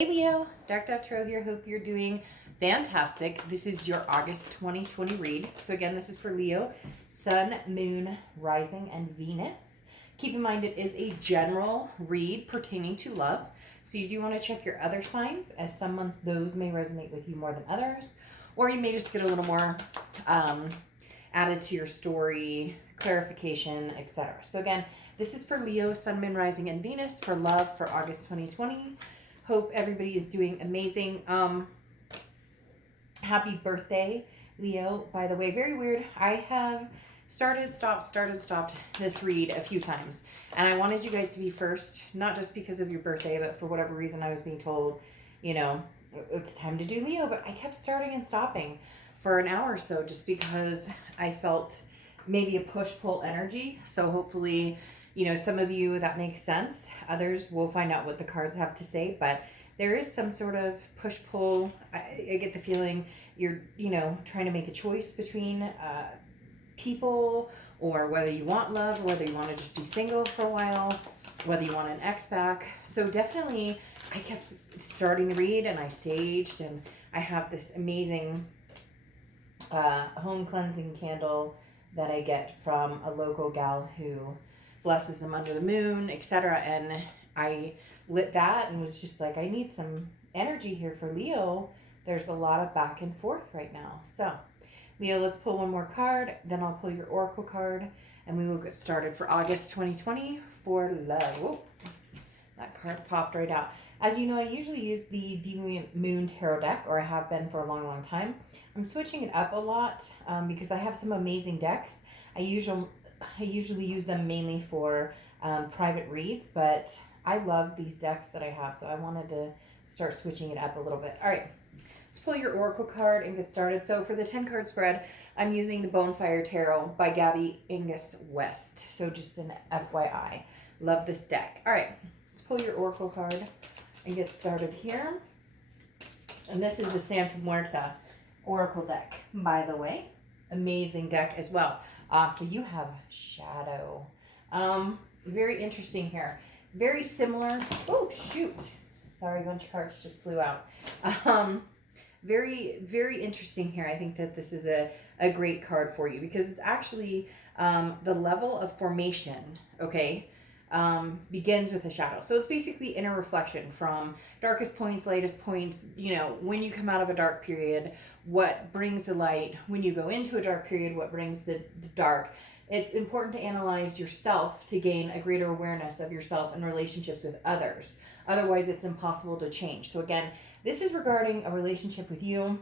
Hey Leo, Dark Dove Tarot here. Hope you're doing fantastic. This is your August 2020 read. So again, this is for Leo, Sun, Moon, Rising, and Venus. Keep in mind it is a general read pertaining to love. So you do want to check your other signs, as some months those may resonate with you more than others. Or you may just get a little more added to your story, clarification, etc. So again, this is for Leo, Sun, Moon, Rising, and Venus for love for August 2020. Hope everybody is doing amazing. Happy birthday, Leo, by the way. Very weird. I have started, stopped this read a few times. And I wanted you guys to be first, not just because of your birthday, but for whatever reason I was being told, you know, it's time to do Leo. But I kept starting and stopping for an hour or so just because I felt maybe a push-pull energy. So hopefully, you know, some of you that makes sense. Others will find out what the cards have to say, but there is some sort of push-pull. I get the feeling you're, you know, trying to make a choice between people, or whether you want love, or whether you want to just be single for a while, whether you want an ex back. So definitely, I kept starting the read, and I saged, and I have this amazing home cleansing candle that I get from a local gal who blesses them under the moon, etc. And I lit that and was just like, I need some energy here for Leo. There's a lot of back and forth right now. So, Leo, let's pull one more card. Then I'll pull your oracle card, and we will get started for August 2020 for love. Whoa, that card popped right out. As you know, I usually use the Deep Moon Tarot deck, or I have been for a long, long time. I'm switching it up a lot because I have some amazing decks. I usually use them mainly for private reads, but I love these decks that I have, so I wanted to start switching it up a little bit. All right, let's pull your oracle card and get started. So for the 10-card spread, I'm using the Bonefire Tarot by Gabby Angus West. So just an FYI. Love this deck. All right, let's pull your oracle card and get started here. And this is the Santa Muerta Oracle deck, by the way. Amazing deck as well. So you have Shadow. Very interesting here. Very similar. Oh, shoot. Sorry, a bunch of cards just flew out. Very, very interesting here. I think that this is a great card for you because it's actually the level of formation, okay, begins with a shadow. So it's basically inner reflection from darkest points, lightest points, you know, when you come out of a dark period, what brings the light, when you go into a dark period, what brings the dark. It's important to analyze yourself to gain a greater awareness of yourself and relationships with others. Otherwise, it's impossible to change. So again, this is regarding a relationship with you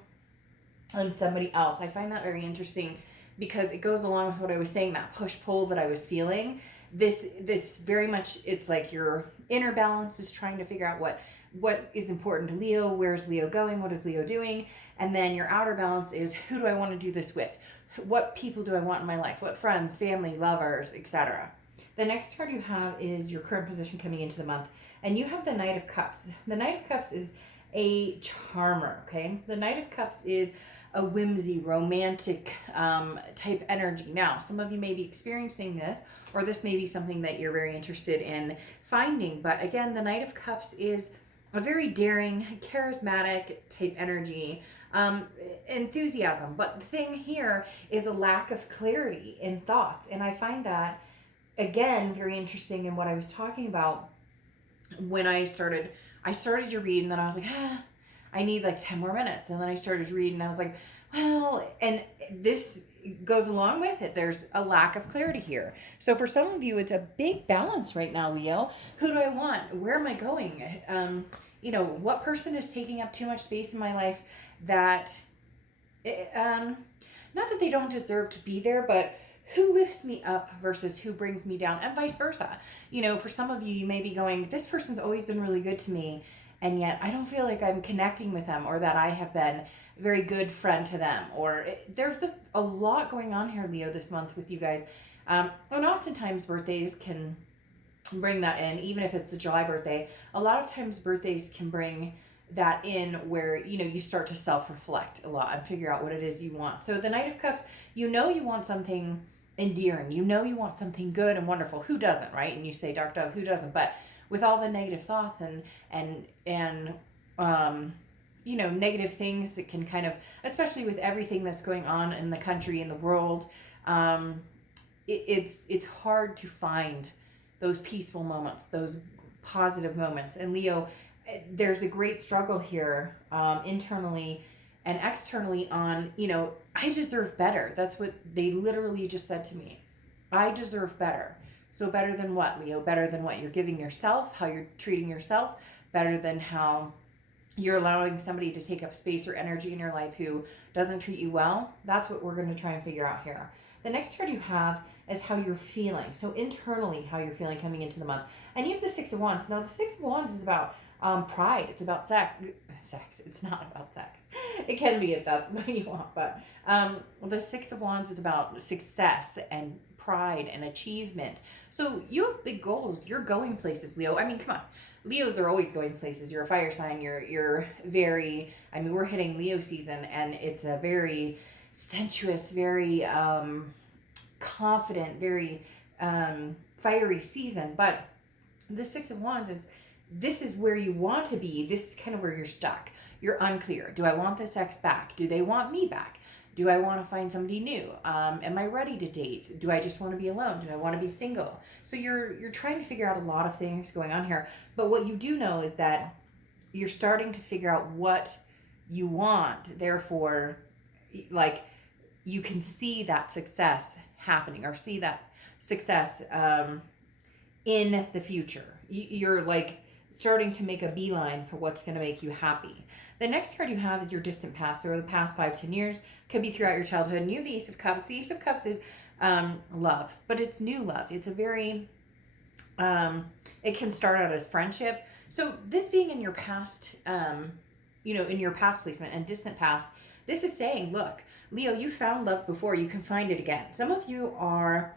and somebody else. I find that very interesting because it goes along with what I was saying, that push-pull that I was feeling. This very much, it's like your inner balance is trying to figure out what is important to Leo, where's Leo going, what is Leo doing, and then your outer balance is, who do I want to do this with? What people do I want in my life? What friends, family, lovers, etc. The next card you have is your current position coming into the month, and you have the Knight of Cups. The Knight of Cups is a charmer, okay? The Knight of Cups is a whimsy, romantic type energy. Now, some of you may be experiencing this, or this may be something that you're very interested in finding. But again, the Knight of Cups is a very daring, charismatic type energy, enthusiasm. But the thing here is a lack of clarity in thoughts. And I find that, again, very interesting in what I was talking about when I started to read, and then I was like, I need like 10 more minutes. And then I started to read, and I was like, well, and this goes along with it. There's a lack of clarity here. So for some of you, it's a big balance right now, Leo. Who do I want? Where am I going? You know, what person is taking up too much space in my life that, not that they don't deserve to be there, but who lifts me up versus who brings me down, and vice versa. You know, for some of you, you may be going, this person's always been really good to me, and yet I don't feel like I'm connecting with them, or that I have been a very good friend to them. Or there's a lot going on here, Leo, this month with you guys. And oftentimes birthdays can bring that in, even if it's a July birthday. A lot of times birthdays can bring that in where, you know, you start to self-reflect a lot and figure out what it is you want. So the Knight of Cups, you know you want something endearing. You know you want something good and wonderful. Who doesn't, right? And you say, Dark Dove, who doesn't? But with all the negative thoughts and negative things that can kind of, especially with everything that's going on in the country and the world, it's hard to find those peaceful moments, those positive moments. And Leo, there's a great struggle here, internally and externally on, I deserve better. That's what they literally just said to me. I deserve better. So better than what, Leo? Better than what you're giving yourself, how you're treating yourself, better than how you're allowing somebody to take up space or energy in your life who doesn't treat you well. That's what we're going to try and figure out here. The next card you have is how you're feeling. So internally, how you're feeling coming into the month. And you have the Six of Wands. Now, the Six of Wands is about pride. It's about sex. It's not about sex. It can be if that's what you want. But the Six of Wands is about success and pride and achievement. So you have big goals. You're going places, Leo. I mean, come on. Leos are always going places. You're a fire sign. You're very, I mean, we're hitting Leo season, and it's a very sensuous, very confident, very fiery season. But the Six of Wands is, this is where you want to be. This is kind of where you're stuck. You're unclear. Do I want this ex back? Do they want me back? Do I want to find somebody new? Am I ready to date? Do I just want to be alone? Do I want to be single? So you're trying to figure out a lot of things going on here. But what you do know is that you're starting to figure out what you want. Therefore, like, you can see that success happening, or see that success in the future. You're like starting to make a beeline for what's going to make you happy. The next card you have is your distant past, or the past 5-10 years. Could be throughout your childhood. And you have the Ace of Cups. The Ace of Cups is love, but it's new love. It's a very, it can start out as friendship. So this being in your past, in your past placement and distant past, this is saying, look, Leo, you found love before. You can find it again. Some of you are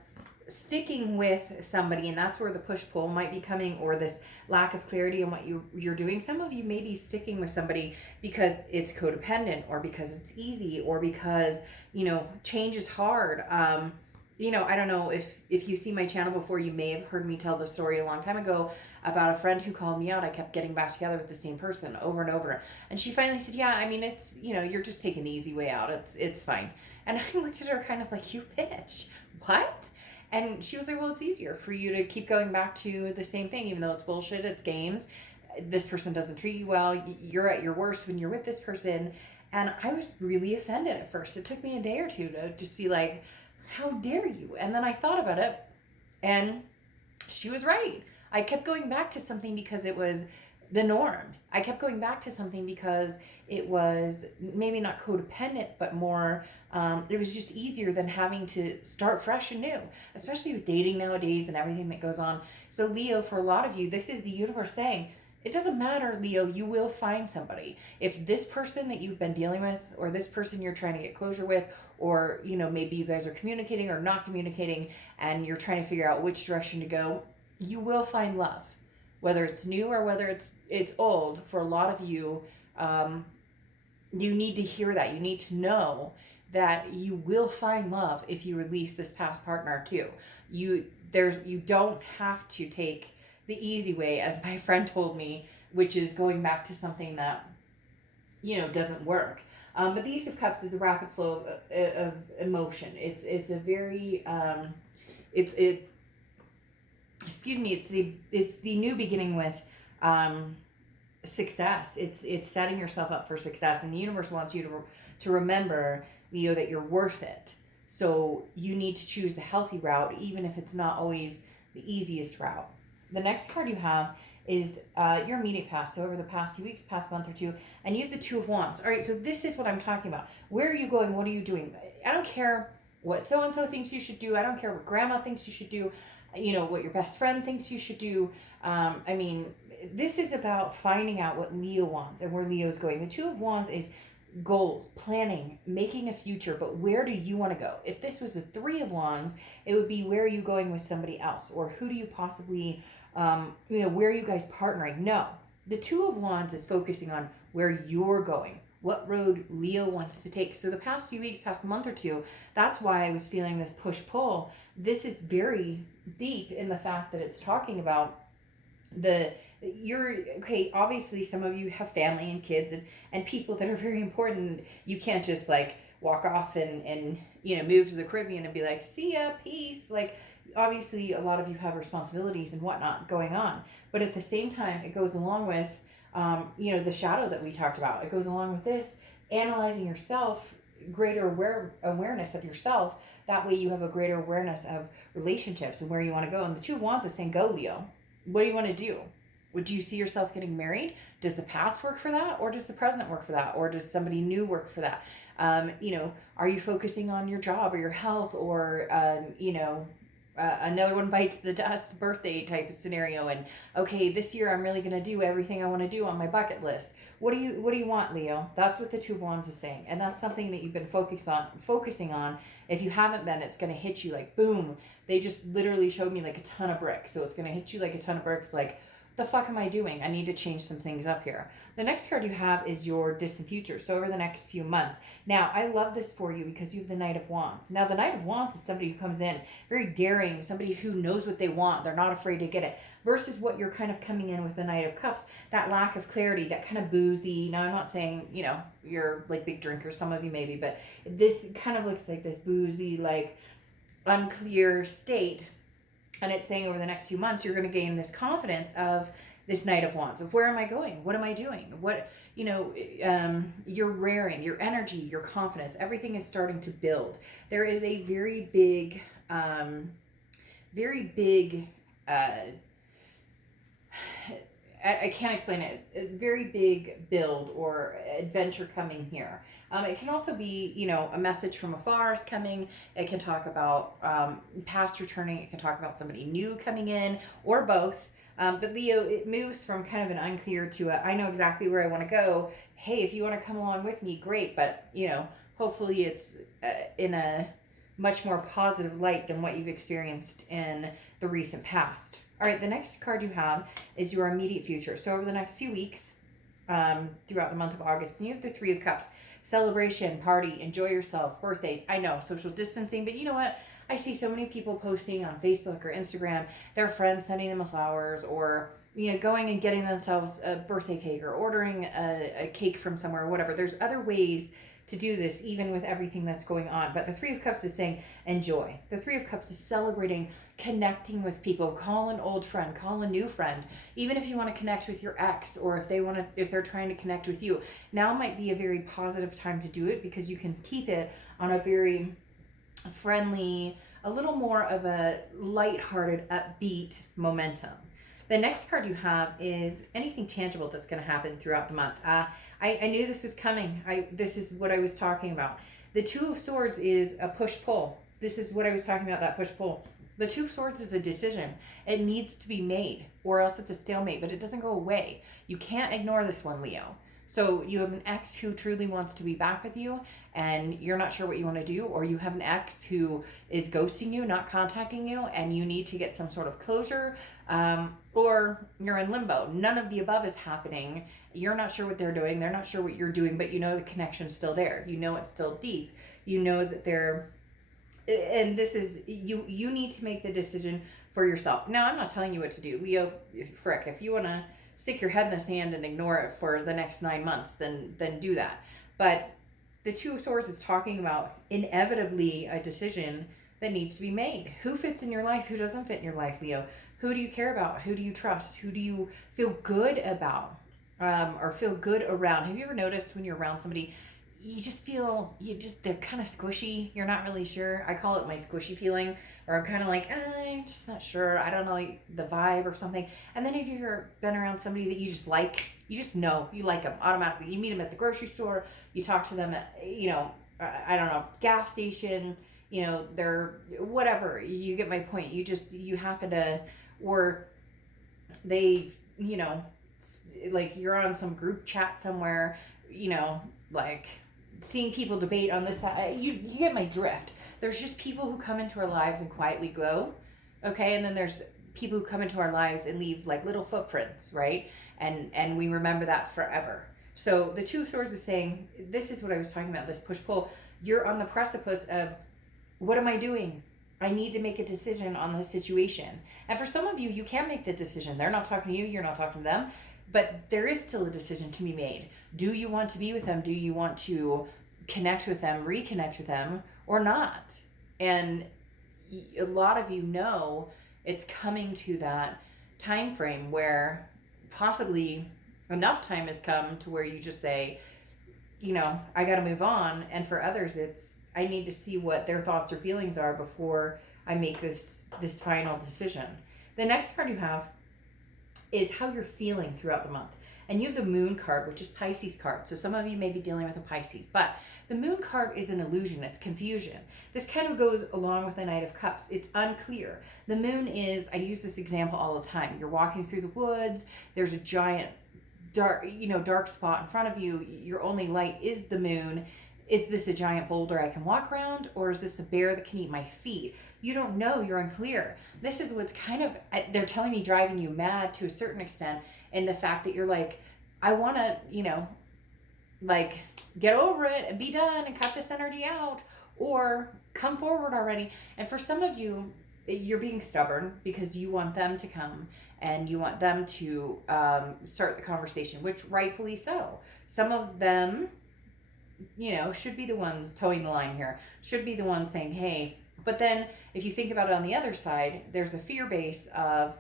sticking with somebody, and that's where the push-pull might be coming, or this lack of clarity on what you're doing. Some of you may be sticking with somebody because it's codependent, or because it's easy, or because, change is hard. I don't know if you see my channel before, you may have heard me tell the story a long time ago about a friend who called me out. I kept getting back together with the same person over and over. And she finally said, yeah, I mean, it's, you're just taking the easy way out. It's fine. And I looked at her kind of like, you bitch, what? And she was like, well, it's easier for you to keep going back to the same thing, even though it's bullshit, it's games. This person doesn't treat you well. You're at your worst when you're with this person. And I was really offended at first. It took me a day or two to just be like, how dare you? And then I thought about it, and she was right. I kept going back to something because it was the norm. I kept going back to something because it was maybe not codependent, but more, it was just easier than having to start fresh and new, especially with dating nowadays and everything that goes on. So Leo, for a lot of you, this is the universe saying, it doesn't matter, Leo, you will find somebody. If this person that you've been dealing with, or this person you're trying to get closure with, or, maybe you guys are communicating or not communicating, and you're trying to figure out which direction to go, you will find love. Whether it's new or whether it's old, for a lot of you, you need to hear that. You need to know that you will find love if you release this past partner too. You don't have to take the easy way, as my friend told me, which is going back to something that, doesn't work. But the Ace of Cups is a rapid flow of emotion. It's a very, it's the new beginning with success. It's setting yourself up for success, and the universe wants you to remember, Leo, that you're worth it. So you need to choose the healthy route, even if it's not always the easiest route. The next card you have is your immediate past. So over the past few weeks, past month or two, and you have the Two of Wands. All right, so this is what I'm talking about. Where are you going? What are you doing? I don't care what so-and-so thinks you should do. I don't care what grandma thinks you should do. What your best friend thinks you should do. This is about finding out what Leo wants and where Leo is going. The Two of Wands is goals, planning, making a future, but where do you want to go? If this was the Three of Wands, it would be, where are you going with somebody else? Or who do you possibly, where are you guys partnering? No, the Two of Wands is focusing on where you're going, what road Leo wants to take. So the past few weeks, past month or two, that's why I was feeling this push-pull. This is very deep in the fact that it's talking about the you're okay. Obviously, some of you have family and kids and people that are very important. You can't just like walk off and move to the Caribbean and be like, see ya, peace. Like, obviously, a lot of you have responsibilities and whatnot going on. But at the same time, it goes along with, the shadow that we talked about. It goes along with this, analyzing yourself, greater awareness of yourself. That way you have a greater awareness of relationships and where you want to go. And the Two of Wands is saying, go, Leo. What do you want to do? Would you see yourself getting married? Does the past work for that? Or does the present work for that? Or does somebody new work for that? Are you focusing on your job or your health or, another one bites the dust birthday type of scenario, and okay, this year I'm really going to do everything I want to do on my bucket list. What do you want, Leo? That's what the Two of Wands is saying, and that's something that you've been focusing on. If you haven't been, it's going to hit you like boom. They just literally showed me like a ton of bricks, so it's going to hit you like a ton of bricks. Like, the fuck am I doing? I need to change some things up here. The next card you have is your distant future. So over the next few months. Now, I love this for you because you have the Knight of Wands. Now, the Knight of Wands is somebody who comes in very daring, somebody who knows what they want. They're not afraid to get it. Versus what you're kind of coming in with the Knight of Cups, that lack of clarity, that kind of boozy. Now, I'm not saying, you're like big drinkers, some of you maybe, but this kind of looks like this boozy, like unclear state. And it's saying over the next few months, you're going to gain this confidence of this Knight of Wands, of where am I going? What am I doing? You're raring, your energy, your confidence, everything is starting to build. There is a very big, I can't explain it. A very big build or adventure coming here. It can also be, a message from afar is coming. It can talk about past returning. It can talk about somebody new coming in, or both. But Leo, it moves from kind of an unclear to I know exactly where I want to go. Hey, if you want to come along with me, great. But, hopefully it's in a much more positive light than what you've experienced in the recent past. All right, the next card you have is your immediate future. So over the next few weeks, throughout the month of August, and you have the Three of Cups. Celebration, party, enjoy yourself, birthdays. I know, social distancing, but you know what? I see so many people posting on Facebook or Instagram, their friends sending them flowers, or going and getting themselves a birthday cake, or ordering a cake from somewhere, or whatever. There's other ways to do this, even with everything that's going on. But the Three of Cups is saying enjoy. The Three of Cups is celebrating, connecting with people. Call an old friend, call a new friend. Even if you want to connect with your ex, or if they're trying to connect with you, now might be a very positive time to do it, because you can keep it on a very friendly, a little more of a lighthearted, upbeat momentum. The next card you have is anything tangible that's going to happen throughout the month. I knew this was coming. This is what I was talking about. The Two of Swords is a push-pull. This is what I was talking about, that push-pull. The Two of Swords is a decision. It needs to be made, or else it's a stalemate, but it doesn't go away. You can't ignore this one, Leo. So you have an ex who truly wants to be back with you, and you're not sure what you want to do, or you have an ex who is ghosting you, not contacting you, and you need to get some sort of closure, or you're in limbo. None of the above is happening. You're not sure what they're doing. They're not sure what you're doing, but the connection's still there. It's still deep. That they're, and this is, you need to make the decision for yourself. Now, I'm not telling you what to do. Leo, frick, if you want to stick your head in the sand and ignore it for the next 9 months, then do that. But the Two of Swords is talking about inevitably a decision that needs to be made. Who fits in your life? Who doesn't fit in your life, Leo? Who do you care about? Who do you trust? Who do you feel good about, or feel good around? Have you ever noticed when you're around somebody, they're kind of squishy. You're not really sure. I call it my squishy feeling, or I'm kind of like, I'm just not sure. I don't know, the vibe or something. And then have you ever been around somebody that you just like? You just know you like them automatically. You meet them at the grocery store. You talk to them at, I don't know, gas station. They're whatever. You get my point. You happen to, or they, like you're on some group chat somewhere, like seeing people debate on this side. You get my drift. There's just people who come into our lives and quietly glow, okay? And then there's people who come into our lives and leave like little footprints, right? And we remember that forever. So the Two of Swords is saying, this is what I was talking about, this push-pull. You're on the precipice of, what am I doing? I need to make a decision on this situation. And for some of you, you can make the decision. They're not talking to you, you're not talking to them, but there is still a decision to be made. Do you want to be with them? Do you want to connect with them, reconnect with them, or not? And a lot of you know it's coming to that time frame where possibly enough time has come to where you just say, you know, I got to move on. And for others, it's, I need to see what their thoughts or feelings are before I make this final decision. The next card you have is how you're feeling throughout the month. And you have the moon card, which is Pisces card. So some of you may be dealing with a Pisces, but the moon card is an illusion. It's confusion. This kind of goes along with the Knight of Cups. It's unclear. The moon is, I use this example all the time. You're walking through the woods. There's a giant dark spot in front of you. Your only light is the moon. Is this a giant boulder I can walk around, or is this a bear that can eat my feet? You don't know. You're unclear. This is what's kind of, they're telling me, driving you mad to a certain extent, in the fact that you're like, I want to, like, get over it and be done and cut this energy out, or come forward already. And for some of you, you're being stubborn because you want them to come and you want them to start the conversation, which rightfully so. Some of them, should be the ones towing the line here, should be the ones saying, hey. But then if you think about it on the other side, there's a fear base of,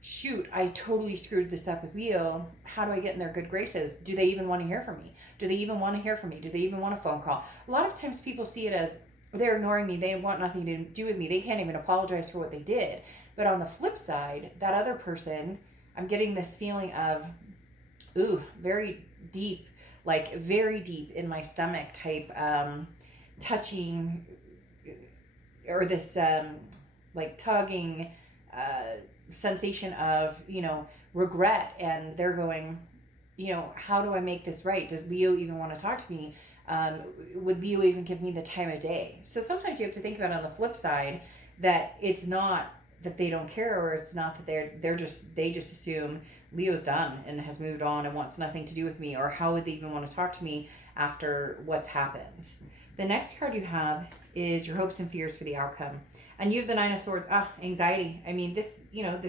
shoot, I totally screwed this up with Leo. How do I get in their good graces? Do they even want to hear from me? Do they even want to hear from me? Do they even want a phone call? A lot of times people see it as, they're ignoring me. They want nothing to do with me. They can't even apologize for what they did. But on the flip side, that other person, I'm getting this feeling of, very deep, like very deep in my stomach type touching, or this like tugging sensation of, regret. And they're going, how do I make this right? Does Leo even want to talk to me? Would Leo even give me the time of day? So sometimes you have to think about, on the flip side, that it's not that they don't care, or it's not that they just assume Leo's done and has moved on and wants nothing to do with me, or how would they even want to talk to me after what's happened? The next card you have is your hopes and fears for the outcome. And you have the Nine of Swords. Anxiety. I mean, this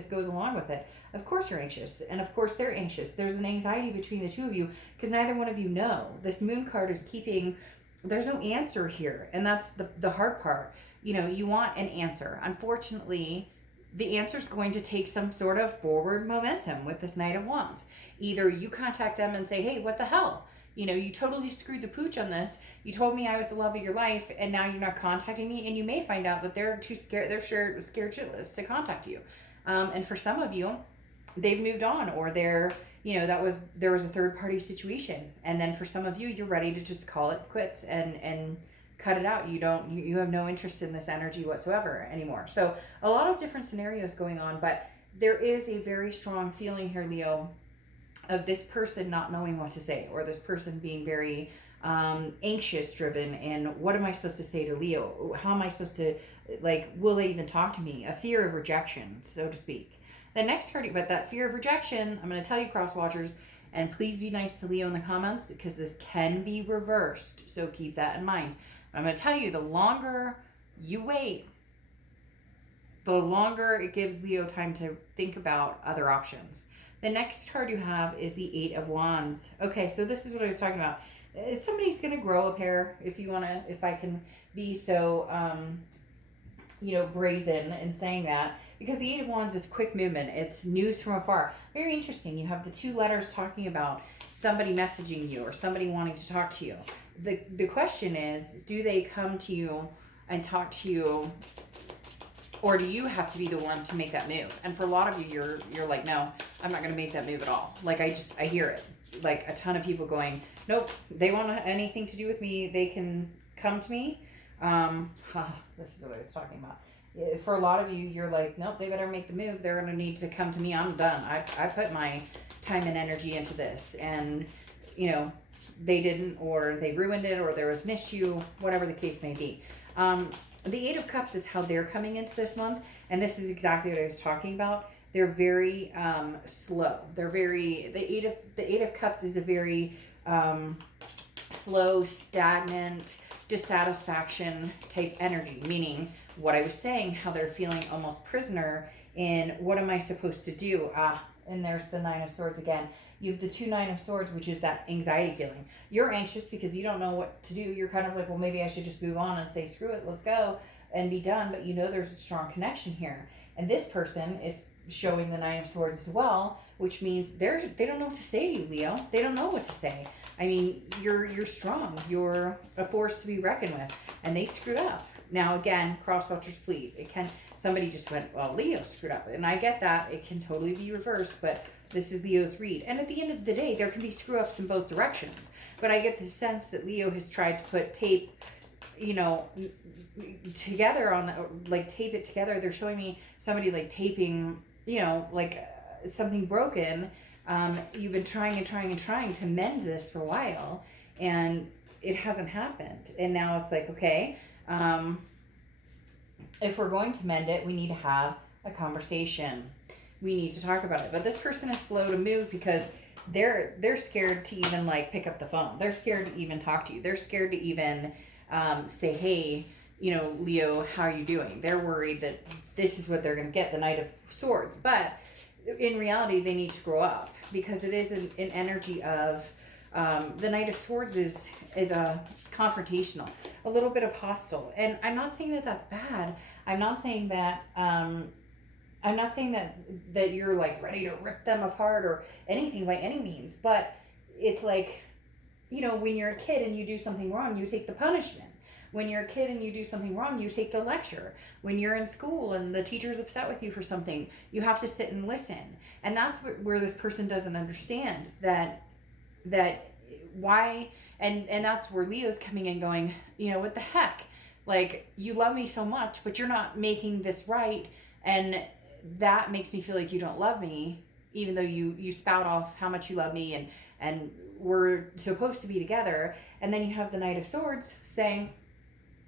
goes along with it. Of course you're anxious, and of course they're anxious. There's an anxiety between the two of you because neither one of you know. This moon card is keeping, there's no answer here, and that's the hard part. You want an answer. Unfortunately, the answer is going to take some sort of forward momentum with this Knight of Wands. Either you contact them and say, hey, what the hell? You totally screwed the pooch on this. You told me I was the love of your life, and now you're not contacting me. And you may find out that they're too scared. They're scared shitless to contact you. And for some of you, they've moved on, or there was a third party situation. And then for some of you, you're ready to just call it quits and cut it out. You have no interest in this energy whatsoever anymore. So a lot of different scenarios going on, but there is a very strong feeling here, Leo, of this person not knowing what to say, or this person being very anxious driven. And what am I supposed to say to Leo? How am I supposed to, will they even talk to me? A fear of rejection, so to speak. The next card, but that fear of rejection, I'm going to tell you, cross watchers, and please be nice to Leo in the comments, because this can be reversed. So keep that in mind. I'm going to tell you, the longer you wait, the longer it gives Leo time to think about other options. The next card you have is the Eight of Wands. Okay, so this is what I was talking about. Somebody's going to grow a pair, if I can be so, brazen in saying that, because the Eight of Wands is quick movement. It's news from afar. Very interesting. You have the two letters talking about somebody messaging you or somebody wanting to talk to you. The question is, do they come to you and talk to you, or do you have to be the one to make that move? And for a lot of you, you're like, no, I'm not going to make that move at all. Like, I hear it. Like a ton of people going, nope, they want anything to do with me, they can come to me. This is what I was talking about. For a lot of you, you're like, nope, they better make the move. They're going to need to come to me. I'm done. I put my time and energy into this. And, they didn't, or they ruined it, or there was an issue, whatever the case may be. The Eight of Cups is how they're coming into this month. And this is exactly what I was talking about. They're very slow. The Eight of Cups is a very slow, stagnant, dissatisfaction type energy, meaning what I was saying, how they're feeling almost prisoner in what am I supposed to do? And there's the Nine of Swords again. You have the two Nine of Swords, which is that anxiety feeling. You're anxious because you don't know what to do. You're kind of like, well, maybe I should just move on and say, screw it, let's go and be done. But you know there's a strong connection here. And this person is showing the Nine of Swords as well, which means they don't know what to say to you, Leo. They don't know what to say. I mean, you're strong. You're a force to be reckoned with. And they screwed up. Now, again, cross-watchers, please. Somebody just went, well, Leo screwed up. And I get that. It can totally be reversed, but this is Leo's read. And at the end of the day, there can be screw-ups in both directions. But I get the sense that Leo has tried to put tape, together on tape it together. They're showing me somebody like taping, something broken. You've been trying to mend this for a while, and it hasn't happened. And now it's like, okay, if we're going to mend it, we need to have a conversation. We need to talk about it. But this person is slow to move because they're scared to even pick up the phone. They're scared to even talk to you. They're scared to even say, hey, Leo, how are you doing? They're worried that this is what they're going to get, the Knight of Swords. But in reality, they need to grow up because it is an energy of the Knight of Swords is a confrontational, a little bit of hostile. And I'm not saying that that's bad. I'm not saying that that you're ready to rip them apart or anything by any means. But it's when you're a kid and you do something wrong, you take the punishment. When you're a kid and you do something wrong, you take the lecture. When you're in school and the teacher's upset with you for something, you have to sit and listen. And that's where this person doesn't understand that why, and that's where Leo's coming in going, what the heck? You love me so much, but you're not making this right. And that makes me feel like you don't love me, even though you spout off how much you love me and we're supposed to be together. And then you have the Knight of Swords saying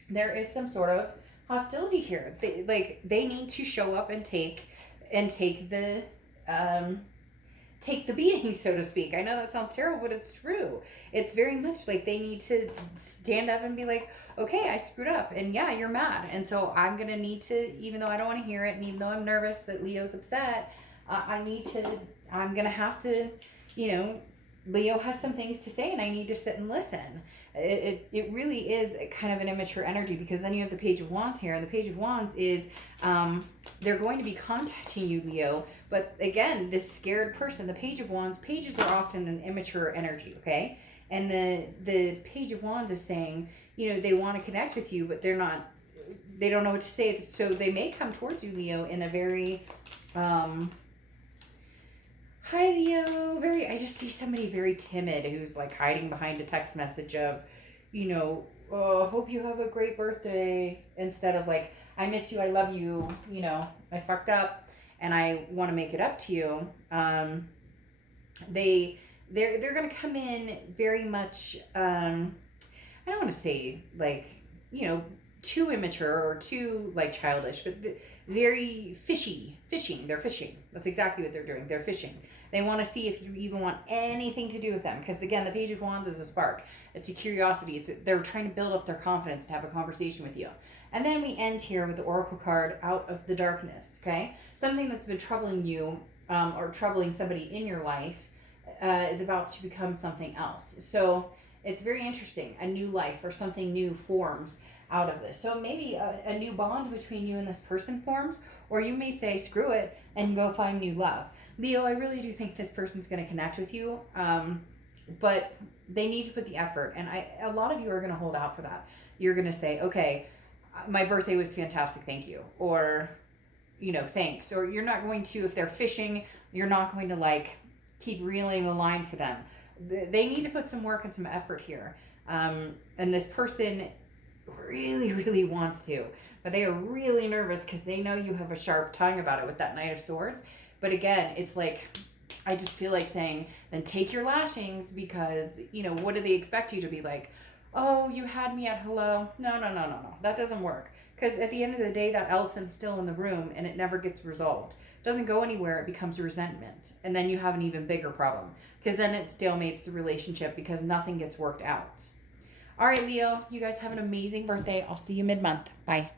there is some sort of hostility here. They need to show up and take the beating, so to speak. I know that sounds terrible, but it's true. It's very much they need to stand up and be like, okay, I screwed up, and yeah, you're mad, and so I'm gonna need to, even though I don't want to hear it, and even though I'm nervous that Leo's upset, I'm gonna have to, Leo has some things to say, and I need to sit and listen. It really is kind of an immature energy, because then you have the Page of Wands here, and the Page of Wands is they're going to be contacting you, Leo. But again, this scared person, the Page of Wands, pages are often an immature energy, okay? And the Page of Wands is saying, they want to connect with you, but they don't know what to say. So they may come towards you, Leo, in a very hi, Leo. I just see somebody very timid who's hiding behind a text message of, hope you have a great birthday, instead of I miss you, I love you, I fucked up and I want to make it up to you. They're going to come in very much, I don't want to say too immature or too childish, but very fishing. They're fishing. That's exactly what they're doing. They're fishing. They want to see if you even want anything to do with them. Because again, the Page of Wands is a spark. It's a curiosity. They're trying to build up their confidence to have a conversation with you. And then we end here with the Oracle card, Out of the Darkness. Okay, something that's been troubling you or troubling somebody in your life is about to become something else. So it's very interesting. A new life or something new forms out of this. So maybe a new bond between you and this person forms, or you may say, screw it, and go find new love. Leo, I really do think this person's going to connect with you, but they need to put the effort, and a lot of you are going to hold out for that. You're going to say, okay, my birthday was fantastic, thank you, or, thanks, or you're not going to, if they're fishing, you're not going to keep reeling the line for them. They need to put some work and some effort here, and this person really, really wants to, but they are really nervous because they know you have a sharp tongue about it with that Knight of Swords. But again, it's I just feel like saying, then take your lashings, because what do they expect you to be oh, you had me at hello? No, that doesn't work, because at the end of the day, that elephant's still in the room and it never gets resolved. It doesn't go anywhere. It becomes resentment, and then you have an even bigger problem, because then it stalemates the relationship because nothing gets worked out. All right, Leo, you guys have an amazing birthday. I'll see you mid-month. Bye.